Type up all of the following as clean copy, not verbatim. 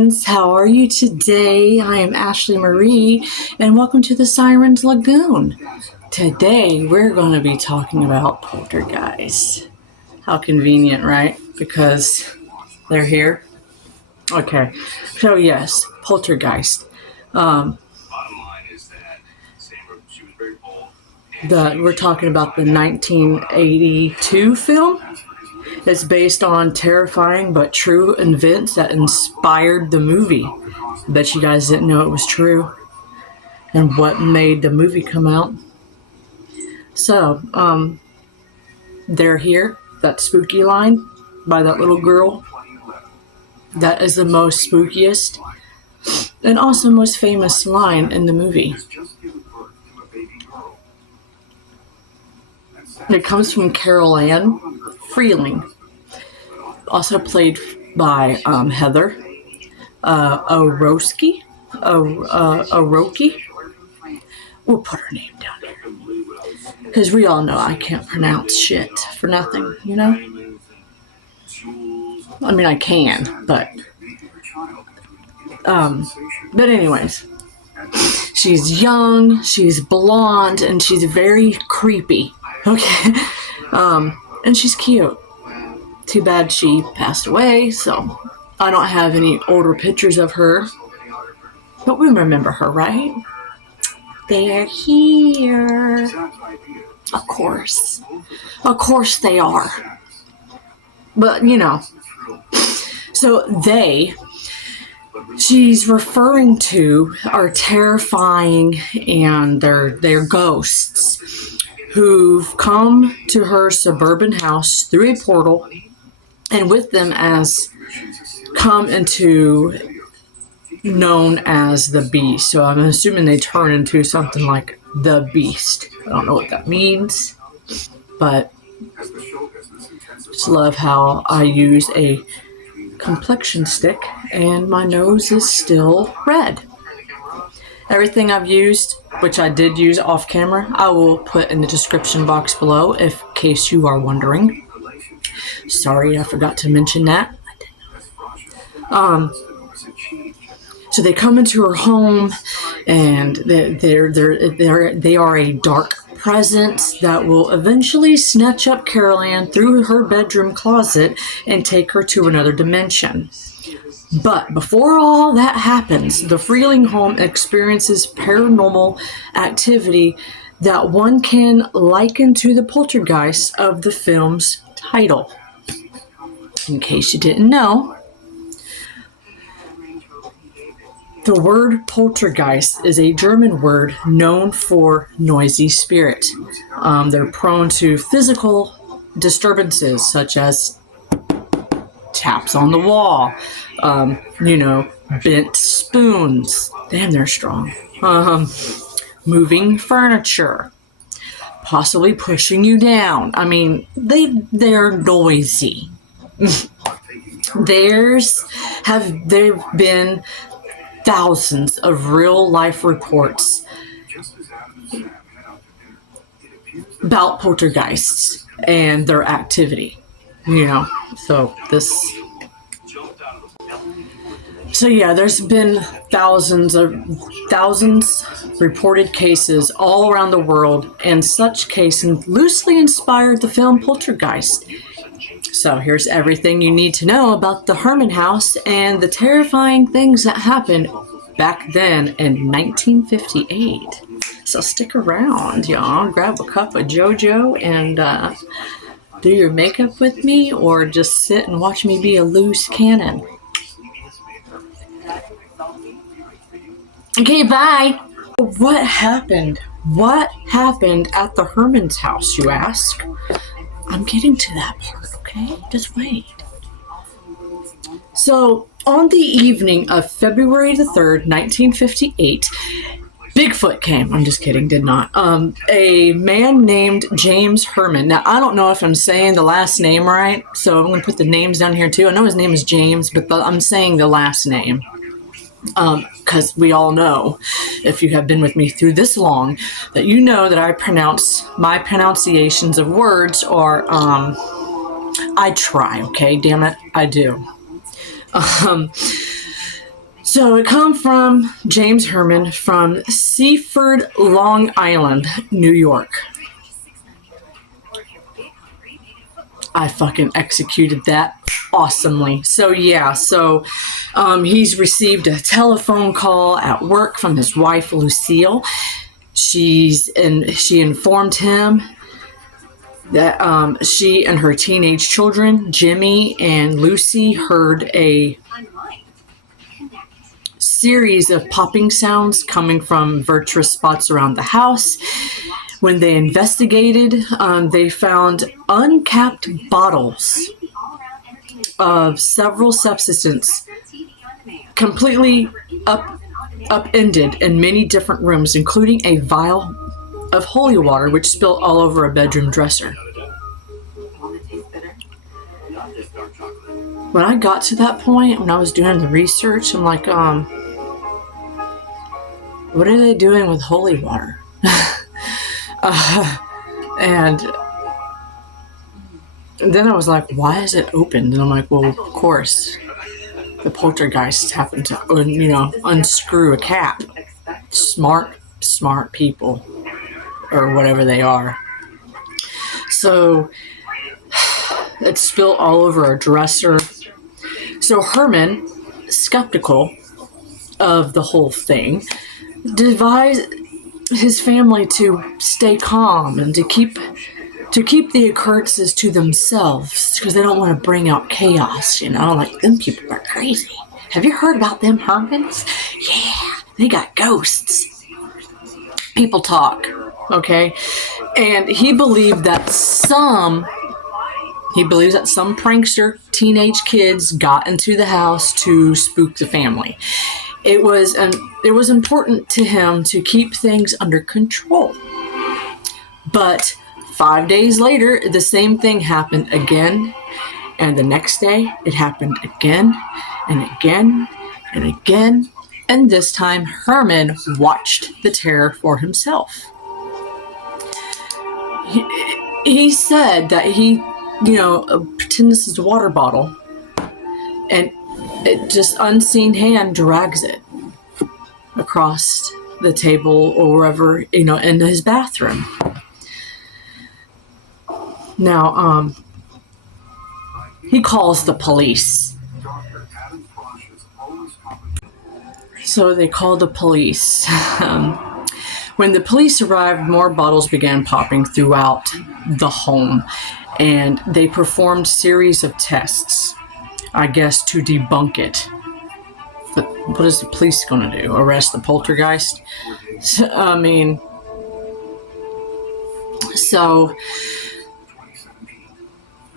friends, how are you today? I am Ashley Marie and welcome to the Sirens Lagoon. Today we're going to be talking about poltergeists. How convenient, right? Because they're here. Okay, so yes, poltergeist. We're talking about the 1982 film. It's based on terrifying but true events that inspired the movie. Bet you guys didn't know it was true. And what made the movie come out. So, they're here. That spooky line by that little girl. That is the most spookiest and also most famous line in the movie. It comes from Carol Ann Freeling, also played by Heather Oroki. We'll put her name down here because we all know I can't pronounce shit for nothing, you know? I mean, I can, but anyways, she's young, she's blonde, and she's very creepy. Okay. And she's cute. Too bad she passed away, so I don't have any older pictures of her. But we remember her, right? They're here. Of course. Of course they are. But, you know. So she's referring to are terrifying and they're ghosts who've come to her suburban house through a portal, and with them as come into known as the Beast. So I'm assuming they turn into something like the Beast. I don't know what that means, but just love how I use a complexion stick and my nose is still red. Everything I've used, which I did use off camera, I will put in the description box below in case you are wondering. Sorry, I forgot to mention that. So they come into her home, and they are a dark presence that will eventually snatch up Carol Ann through her bedroom closet and take her to another dimension. But before all that happens, the Freeling home experiences paranormal activity that one can liken to the poltergeist of the film's title. In case you didn't know, the word poltergeist is a German word known for noisy spirit. They're prone to physical disturbances such as taps on the wall, bent spoons. Damn, they're strong. Moving furniture, possibly pushing you down. I mean, they're noisy. There have been thousands of real life reports about poltergeists and their activity. So yeah, there's been thousands reported cases all around the world, and such cases loosely inspired the film Poltergeist. So here's everything you need to know about the Herman house and the terrifying things that happened back then in 1958. So stick around, y'all. Grab a cup of JoJo and do your makeup with me, or just sit and watch me be a loose cannon. Okay, bye. What happened? What happened at the Herman's house, you ask? I'm getting to that part, okay? Just wait. So, on the evening of February the 3rd, 1958, Bigfoot came. I'm just kidding, did not. A man named James Herman. Now, I don't know if I'm saying the last name right, so I'm going to put the names down here too. I know his name is James, but I'm saying the last name. Because we all know, if you have been with me through this long, that you know that my pronunciations of words are, I try, okay? Damn it, I do. So it come from James Herman from Seaford, Long Island, New York. I fucking executed that awesomely. So yeah, he's received a telephone call at work from his wife Lucille. She informed him that she and her teenage children, Jimmy and Lucy, heard a series of popping sounds coming from various spots around the house. When they investigated, they found uncapped bottles of several substances completely upended in many different rooms, including a vial of holy water which spilled all over a bedroom dresser. When I got to that point, when I was doing the research, I'm like, what are they doing with holy water? And then I was like, why is it open? And I'm like, well, of course, the poltergeists happened to, unscrew a cap. Smart people, or whatever they are. So it spilled all over a dresser. So Herman, skeptical of the whole thing, devised his family to stay calm and to keep the occurrences to themselves, because they don't want to bring out chaos, like them people are crazy. Have you heard about them Hermans? Yeah, they got ghosts. People talk, okay? And he believes that some prankster teenage kids got into the house to spook the family. It was important to him to keep things under control. But 5 days later, the same thing happened again. And the next day, it happened again and again and again. And this time, Herman watched the terror for himself. He said that he, pretend this is a water bottle, and it just unseen hand drags it across the table or wherever, in his bathroom. Now, he calls the police. So they call the police. When the police arrived, more bottles began popping throughout the home, and they performed series of tests, I guess, to debunk it. But what is the police going to do? Arrest the poltergeist? So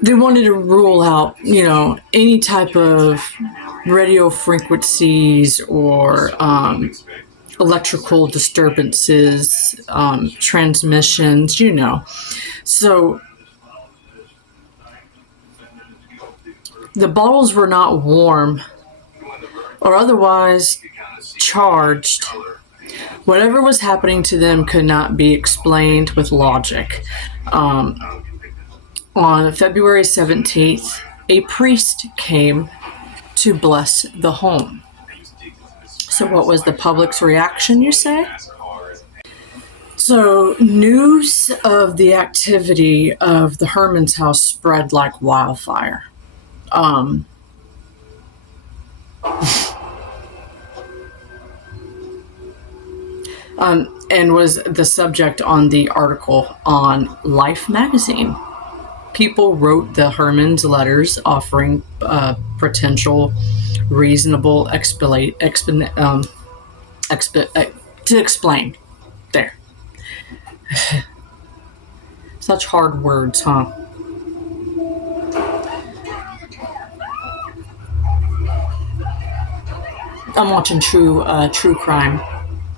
they wanted to rule out, any type of radio frequencies or electrical disturbances, transmissions, So the bottles were not warm or otherwise charged. Whatever was happening to them could not be explained with logic. On February 17th, a priest came to bless the home. So what was the public's reaction, you say? So news of the activity of the Herman's house spread like wildfire. And was the subject on the article on Life magazine. People wrote the Hermans letters offering potential reasonable to explain. There. Such hard words, huh? I'm watching true crime.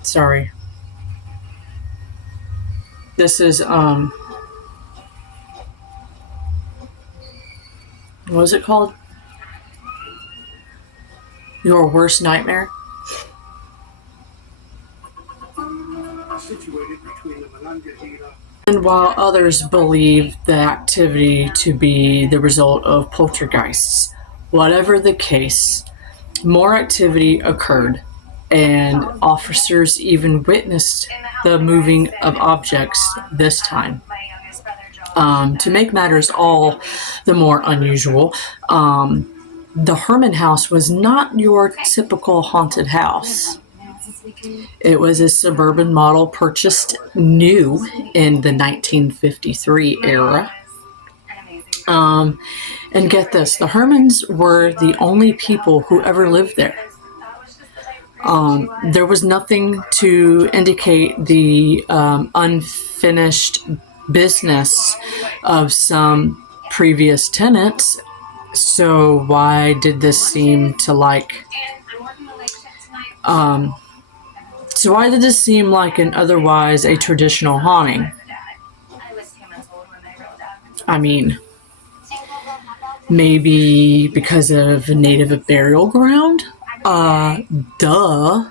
Sorry. This is what was it called? Your Worst Nightmare? And while others believe the activity to be the result of poltergeists, whatever the case, more activity occurred, and officers even witnessed the moving of objects this time. To make matters all the more unusual, the Herman house was not your typical haunted house. It was a suburban model purchased new in the 1953 era. And get this, the Hermans were the only people who ever lived there. There was nothing to indicate the unfinished business of some previous tenants. So why did this seem to like... So why did this seem like an otherwise a traditional haunting? I mean, maybe because of a native burial ground? Duh.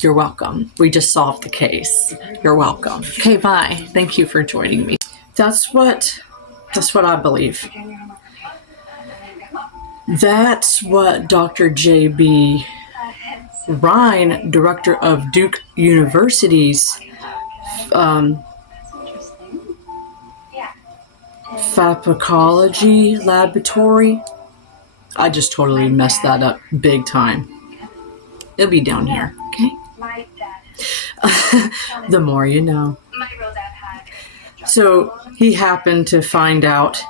You're welcome. We just solved the case. You're welcome. Okay, bye. Thank you for joining me. That's what I believe. That's what Dr. J.B. Ryan, director of Duke University's Pharmacology Laboratory. I just totally messed that up big time. It'll be down here, okay? The more you know. So he happened to find out,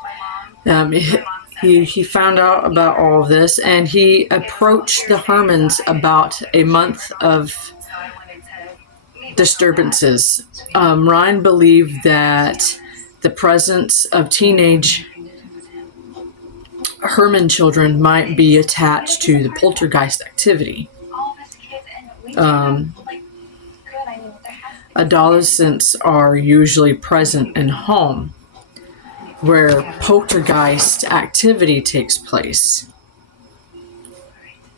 he found out about all of this, and he approached the Hermans about a month of disturbances. Ryan believed that the presence of teenage Herman children might be attached to the poltergeist activity. Adolescents are usually present in home where poltergeist activity takes place.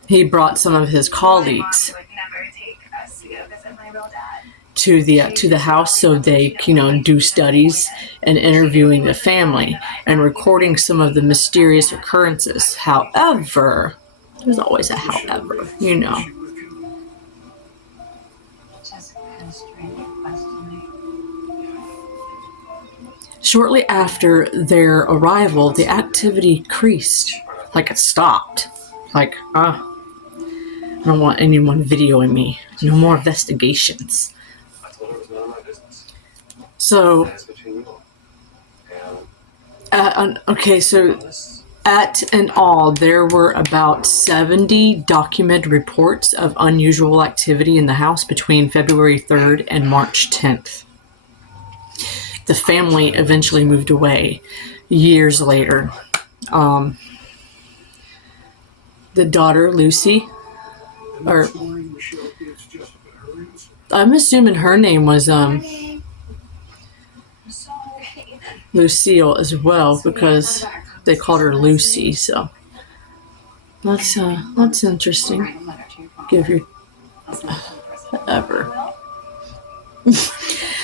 He brought some of his colleagues to the house so they, do studies and interviewing the family and recording some of the mysterious occurrences. However, there's always a however, Shortly after their arrival, the activity increased. Like it stopped. Like, I don't want anyone videoing me. No more investigations. So, so at in all, there were about 70 documented reports of unusual activity in the house between February 3rd and March 10th. The family eventually moved away years later. The daughter, Lucy, or I'm assuming her name was Lucille as well, because they called her Lucy. So that's interesting. Give your whatever.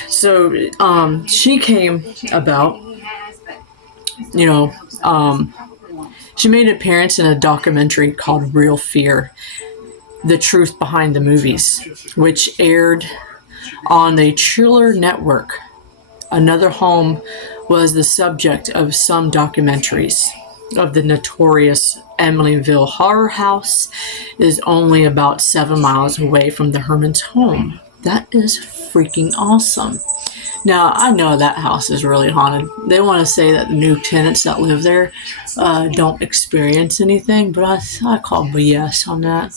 So she came about, she made an appearance in a documentary called Real Fear, The Truth Behind the Movies, which aired on the Triller Network. Another Home was the subject of some documentaries. Of the notorious Amityville Horror House is only about 7 miles away from the Herman's home. That is freaking awesome. Now, I know that house is really haunted. They want to say that the new tenants that live there don't experience anything, but I call BS on that.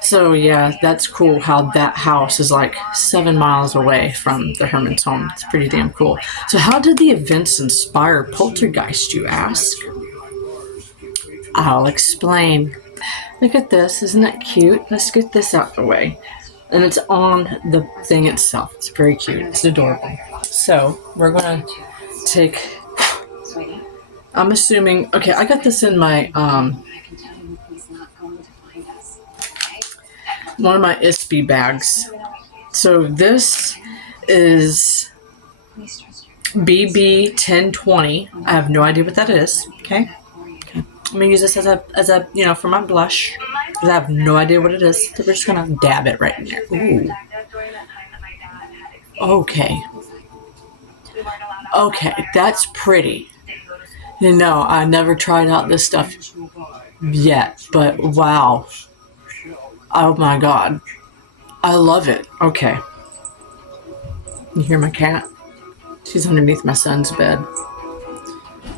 So, yeah, that's cool how that house is like 7 miles away from the Herman's home. It's pretty damn cool. So how did the events inspire poltergeist, you ask? I'll explain. Look at this. Isn't that cute? Let's get this out the way. And it's on the thing itself. It's very cute. It's adorable. So we're going to take... I'm assuming... Okay, I got this in my... one of my ISPY bags. So this is BB 1020. I have no idea what that is. Okay. I'm gonna use this as a you know, for my blush, because I have no idea what it is. So we're just gonna dab it right in there. Ooh. Okay. Okay, that's pretty. You know, I never tried out this stuff yet, but wow. Oh my god. I love it. Okay. You hear my cat? She's underneath my son's bed.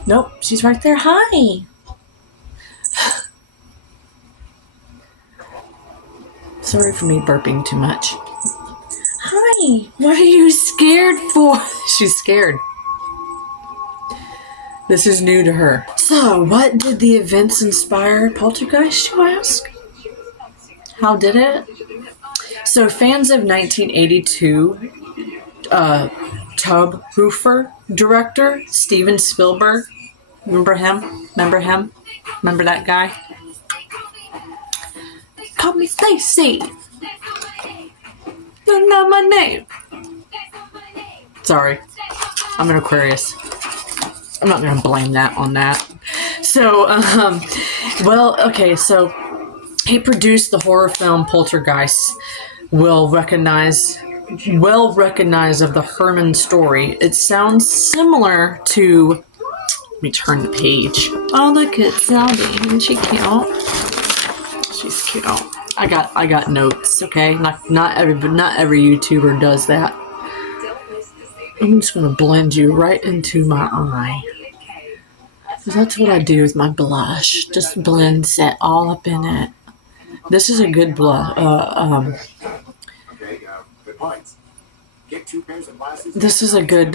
Nope, she's right there. Hi. Sorry for me burping too much. Hi. What are you scared for? She's scared. This is new to her. So, what did the events inspire Poltergeist, you ask? How did it? So, fans of 1982 Tub Hoofer director Steven Spielberg. Remember him? Remember that guy? Call me Stacy. You know my name. Sorry. I'm an Aquarius. I'm not going to blame that on that. So, well, okay, so he produced the horror film Poltergeist, well recognized of the Herman story. It sounds similar to, let me turn the page. Oh, look at Sally. Isn't she cute? She's cute. I got notes, okay? Not every YouTuber does that. I'm just going to blend you right into my eye. That's what I do with my blush. Just blends it all up in it. This is a good blush. This is a good,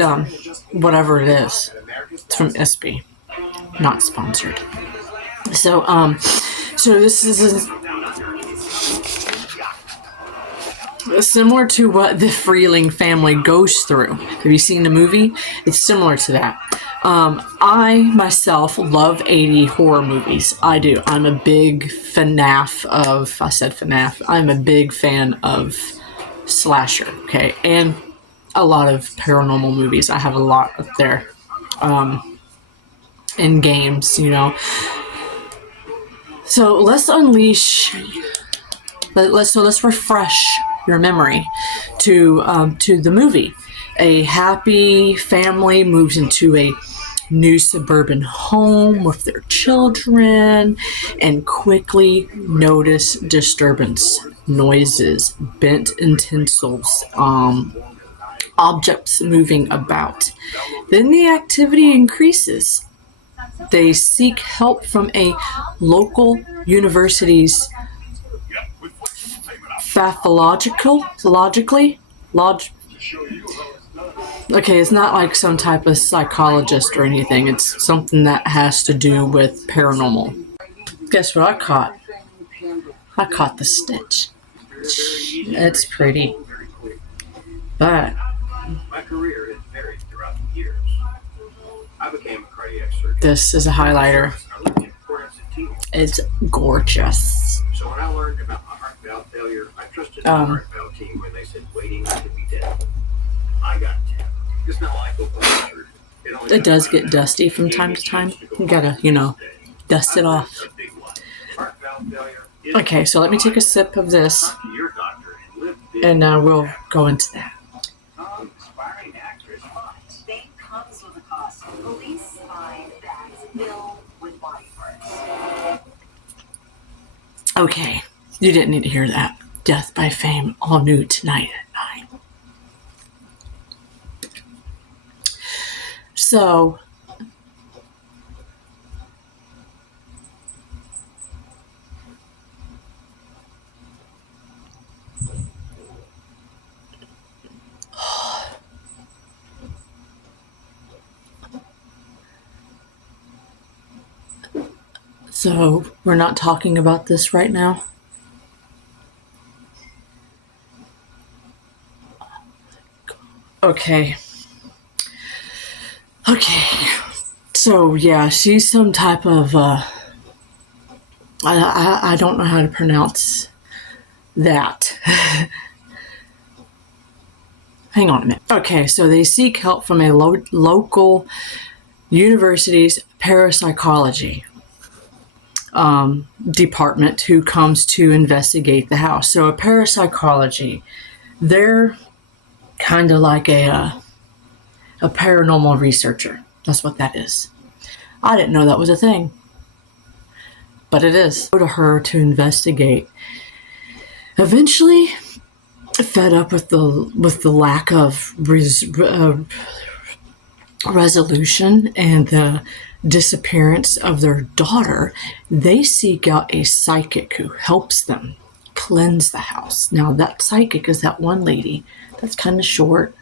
whatever it is. It's from Espy. Not sponsored. So this is similar to what the Freeling family goes through. Have you seen the movie? It's similar to that. I myself love 80 horror movies. I do. I'm a big FNAF of, I said FNAF. I'm a big fan of slasher, okay? And a lot of paranormal movies. I have a lot up there. In games, you know. So let's unleash, let's refresh your memory to the movie. A happy family moves into a new suburban home with their children and quickly notice disturbance, noises, bent utensils, objects moving about. Then the activity increases. They seek help from a local university's okay, it's not like some type of psychologist or anything. It's something that has to do with paranormal. Guess what I caught? I caught the Snitch. It's pretty. But this is a highlighter. It's gorgeous. So when I learned about my heart valve failure, I trusted the heart valve team when they said waiting to be dead. I got it. It does get dusty from time to time. You gotta, you know, dust it off. Okay, so let me take a sip of this, and we'll go into that. Okay, you didn't need to hear that. Death by Fame, all new tonight at 9. So, we're not talking about this right now. Okay. So yeah, she's some type of I don't know how to pronounce that. Hang on a minute. Okay, so they seek help from a local university's parapsychology. department who comes to investigate the house. So a parapsychology, they're kind of like a paranormal researcher. That's what that is. I didn't know that was a thing, but it is. Go to her to investigate. Eventually, fed up with the lack of resolution and the disappearance of their daughter, they seek out a psychic who helps them cleanse the house. Now, that psychic is that one lady that's kind of short.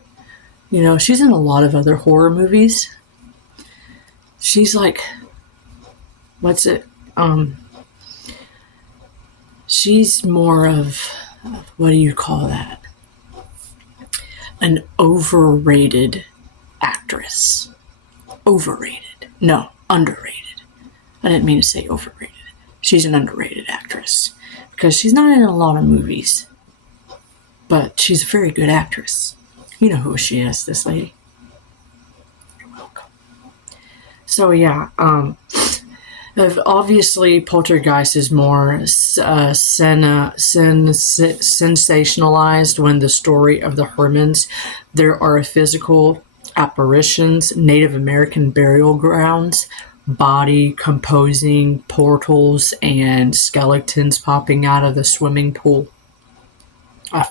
You know, she's in a lot of other horror movies. She's like, what's it? She's more of, what do you call that? An overrated actress. Overrated. No, underrated. I didn't mean to say overrated. She's an underrated actress because she's not in a lot of movies, but she's a very good actress. You know who she is, this lady. You're welcome. So yeah, obviously Poltergeist is more sensationalized when the story of the Hermans. There are physical apparitions, Native American burial grounds, body composing portals, and skeletons popping out of the swimming pool. I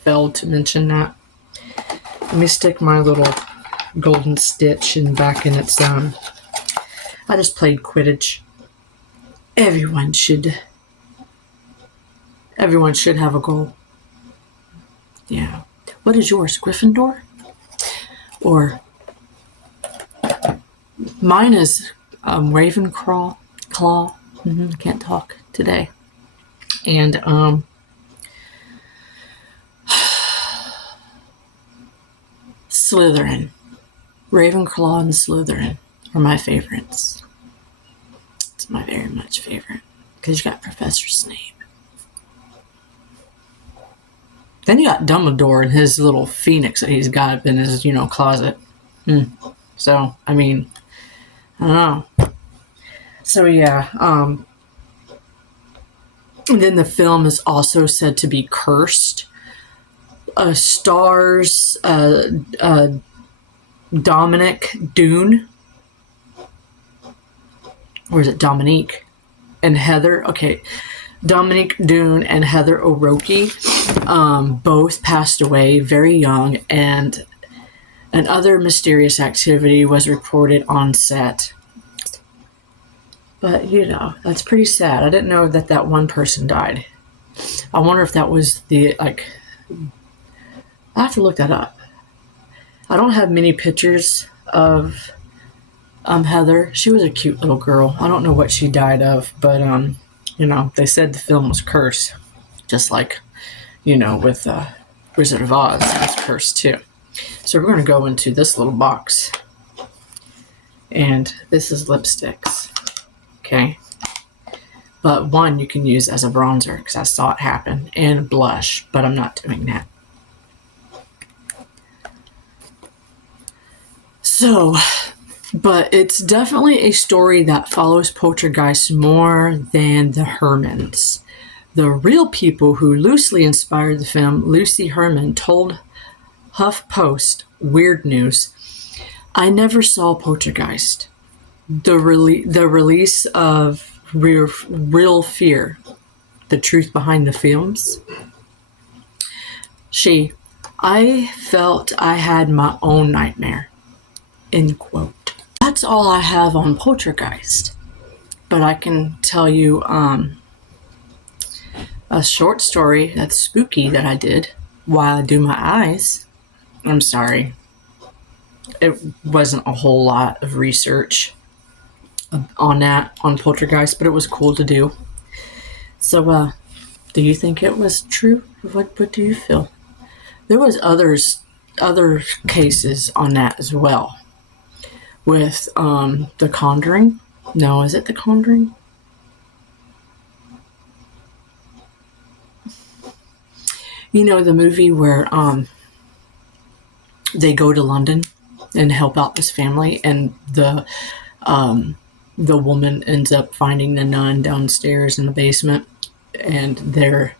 failed to mention that. Let me stick my little golden stitch back in its I just played Quidditch. Everyone should have a goal. Yeah. What is yours? Gryffindor? Or mine is Ravenclaw. I can't talk today. And Slytherin. Ravenclaw and Slytherin are my favorites. It's my very much favorite. Because you got Professor Snape. Then you got Dumbledore and his little phoenix that he's got in his, closet. So, I mean, I don't know. So, yeah. And then the film is also said to be cursed. Stars Dominic Dune. Or is it Dominique? And Heather. Okay. Dominic Dune and Heather O'Rourke both passed away very young, and another mysterious activity was reported on set. But, that's pretty sad. I didn't know that one person died. I wonder if that was I have to look that up. I don't have many pictures of Heather. She was a cute little girl. I don't know what she died of, but they said the film was cursed. Just like, with Wizard of Oz, it's cursed too. So we're going to go into this little box. And this is lipsticks. Okay. But one you can use as a bronzer, because I saw it happen. And blush, but I'm not doing that. So, but it's definitely a story that follows Poltergeist more than the Hermans. The real people who loosely inspired the film, Lucy Herman, told HuffPost Weird News, "I never saw Poltergeist. The release of Real Fear, the truth behind the films. I felt I had my own nightmare." End quote. That's all I have on Poltergeist. But I can tell you a short story that's spooky that I did while I do my eyes. I'm sorry. It wasn't a whole lot of research on Poltergeist, but it was cool to do. So, do you think it was true? What do you feel? There was other cases on that as well. With The Conjuring. No, is it The Conjuring? The movie where they go to London and help out this family, and the the woman ends up finding the nun downstairs in the basement, and they're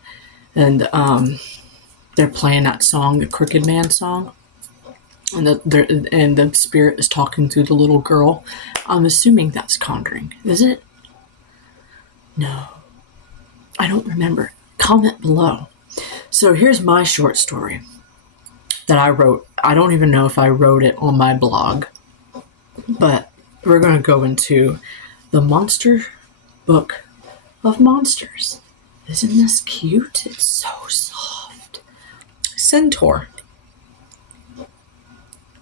playing that song, the Crooked Man song, and the spirit is talking to the little girl. I'm assuming that's Conjuring. Is it? No, I don't remember. Comment below. So here's my short story that I wrote. I don't even know if I wrote it on my blog, but we're going to go into the Monster Book of Monsters. Isn't this cute? It's so soft. Centaur,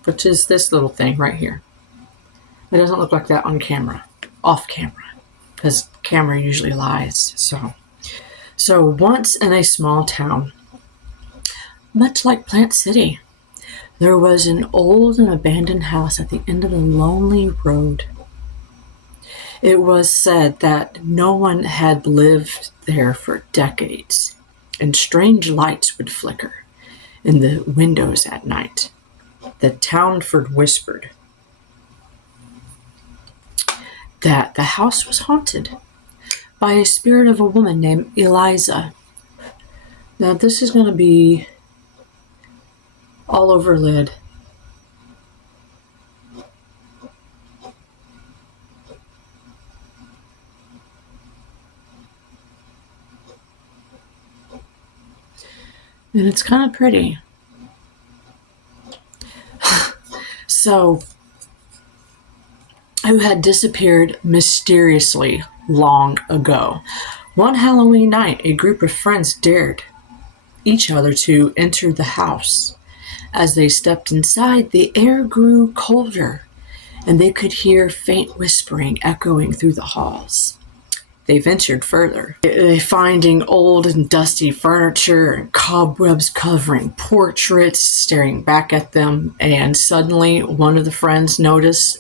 which is this little thing right here. It doesn't look like that on camera, off camera, because camera usually lies. So once in a small town, much like Plant City, there was an old and abandoned house at the end of a lonely road. It was said that no one had lived there for decades, and strange lights would flicker in the windows at night. The townford whispered that the house was haunted by a spirit of a woman named Eliza. Now this is going to be all over lid. And it's kind of pretty. So, who had disappeared mysteriously long ago. One Halloween night, a group of friends dared each other to enter the house. As they stepped inside, the air grew colder, and they could hear faint whispering echoing through the halls. They ventured further, finding old and dusty furniture and cobwebs covering portraits staring back at them, and suddenly one of the friends noticed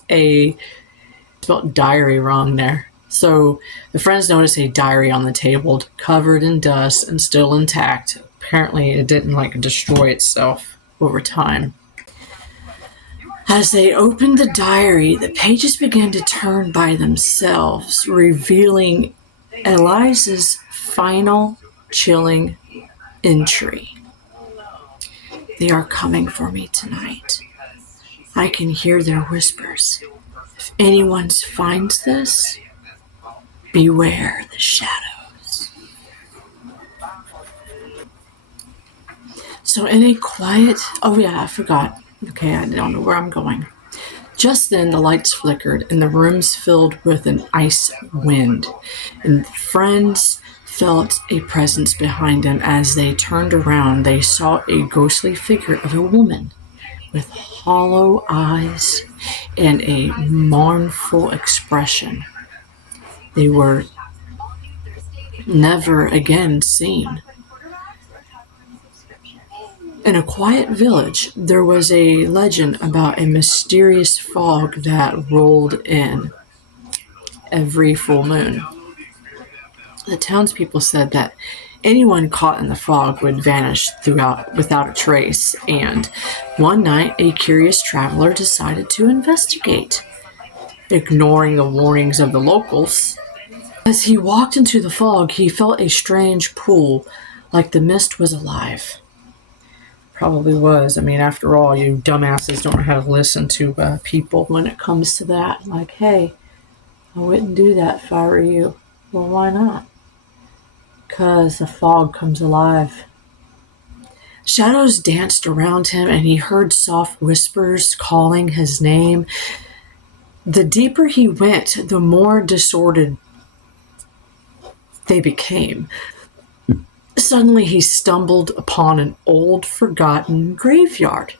spelled diary wrong there. So the friends noticed a diary on the table covered in dust and still intact. Apparently it didn't destroy itself over time. As they opened the diary, the pages began to turn by themselves, revealing Eliza's final chilling entry. They are coming for me tonight. I can hear their whispers. If anyone finds this, beware the shadows. So in a quiet, oh yeah, I forgot. Okay, I don't know where I'm going. Just then the lights flickered and the rooms filled with an ice wind, and friends felt a presence behind them. As they turned around, they saw a ghostly figure of a woman with hollow eyes and a mournful expression. They were never again seen. In a quiet village, there was a legend about a mysterious fog that rolled in every full moon. The townspeople said that anyone caught in the fog would vanish without a trace, and one night a curious traveler decided to investigate, ignoring the warnings of the locals. As he walked into the fog, he felt a strange pull, like the mist was alive. Probably was. I mean, after all, you dumbasses don't know how to listen to people when it comes to that. Like, hey, I wouldn't do that if I were you. Well, why not? Because the fog comes alive. Shadows danced around him, and he heard soft whispers calling his name. The deeper he went, the more disordered they became. Suddenly he stumbled upon an old, forgotten graveyard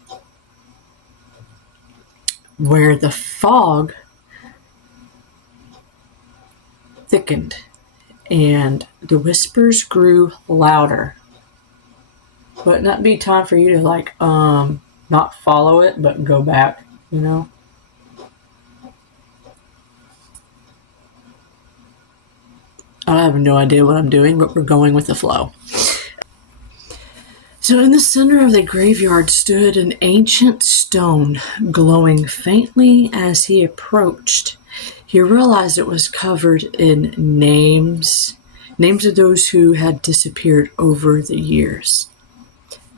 where the fog thickened and the whispers grew louder. Wouldn't that be time for you to not follow it, but go back, you know? I have no idea what I'm doing, but we're going with the flow. So in the center of the graveyard stood an ancient stone, glowing faintly as he approached. He realized it was covered in names of those who had disappeared over the years.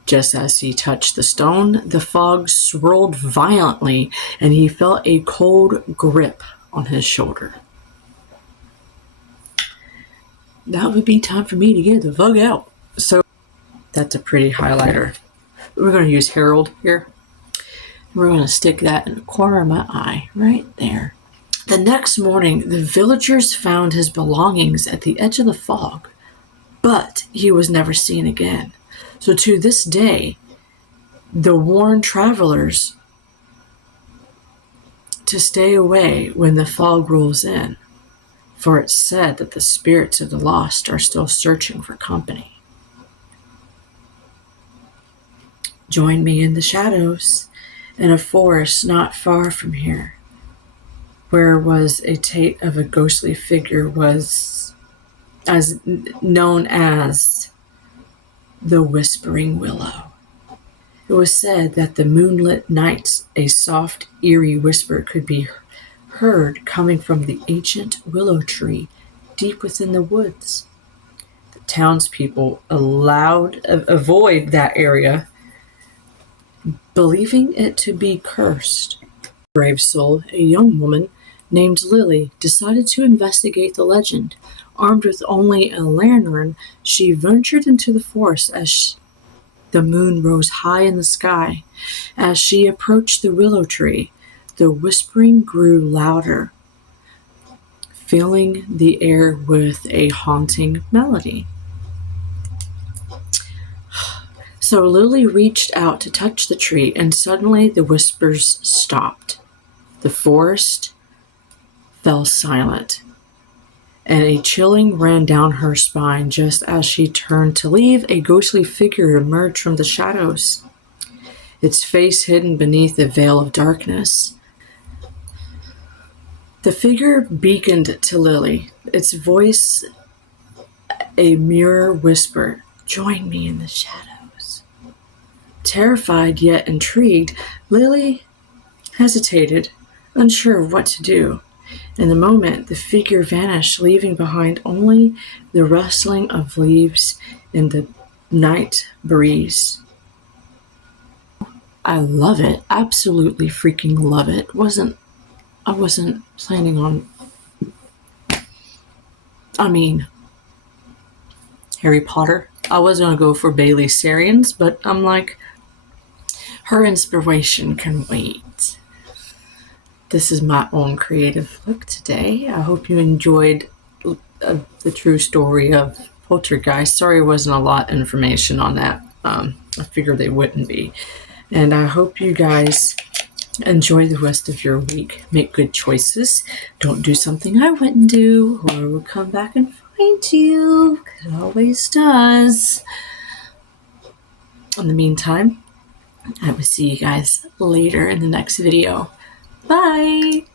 Just as he touched the stone, the fog swirled violently, and he felt a cold grip on his shoulder. That would be time for me to get the fuck out. So that's a pretty highlighter. We're going to use Herald here. We're going to stick that in the corner of my eye, right there. The next morning, the villagers found his belongings at the edge of the fog, but he was never seen again. So to this day, the warn travelers to stay away when the fog rolls in, for it's said that the spirits of the lost are still searching for company. Join me in the shadows in a forest not far from here, where was a tate of a ghostly figure was as known as the Whispering Willow. It was said that the moonlit nights a soft, eerie whisper could be heard coming from the ancient willow tree deep within the woods. The townspeople avoid that area, believing it to be cursed. Brave soul, a young woman named Lili, decided to investigate the legend. Armed with only a lantern, she ventured into the forest as the moon rose high in the sky. As she approached the willow tree, the whispering grew louder, filling the air with a haunting melody. So Lili reached out to touch the tree, and suddenly the whispers stopped. The forest fell silent, and a chilling ran down her spine just as she turned to leave. A ghostly figure emerged from the shadows, its face hidden beneath a veil of darkness. The figure beckoned to Lili, its voice a mirror whisper, "Join me in the shadows." Terrified yet intrigued, Lili hesitated, unsure of what to do. In a moment, the figure vanished, leaving behind only the rustling of leaves in the night breeze. I love it. Absolutely freaking love it. I wasn't planning on... Harry Potter. I was going to go for Bailey Sarians, but I'm like, her inspiration can wait. This is my own creative look today. I hope you enjoyed the true story of Poltergeist. Sorry, wasn't a lot of information on that. I figured they wouldn't be. And I hope you guys enjoy the rest of your week. Make good choices. Don't do something I wouldn't do, or it will come back and find you. It always does. In the meantime, I will see you guys later in the next video. Bye!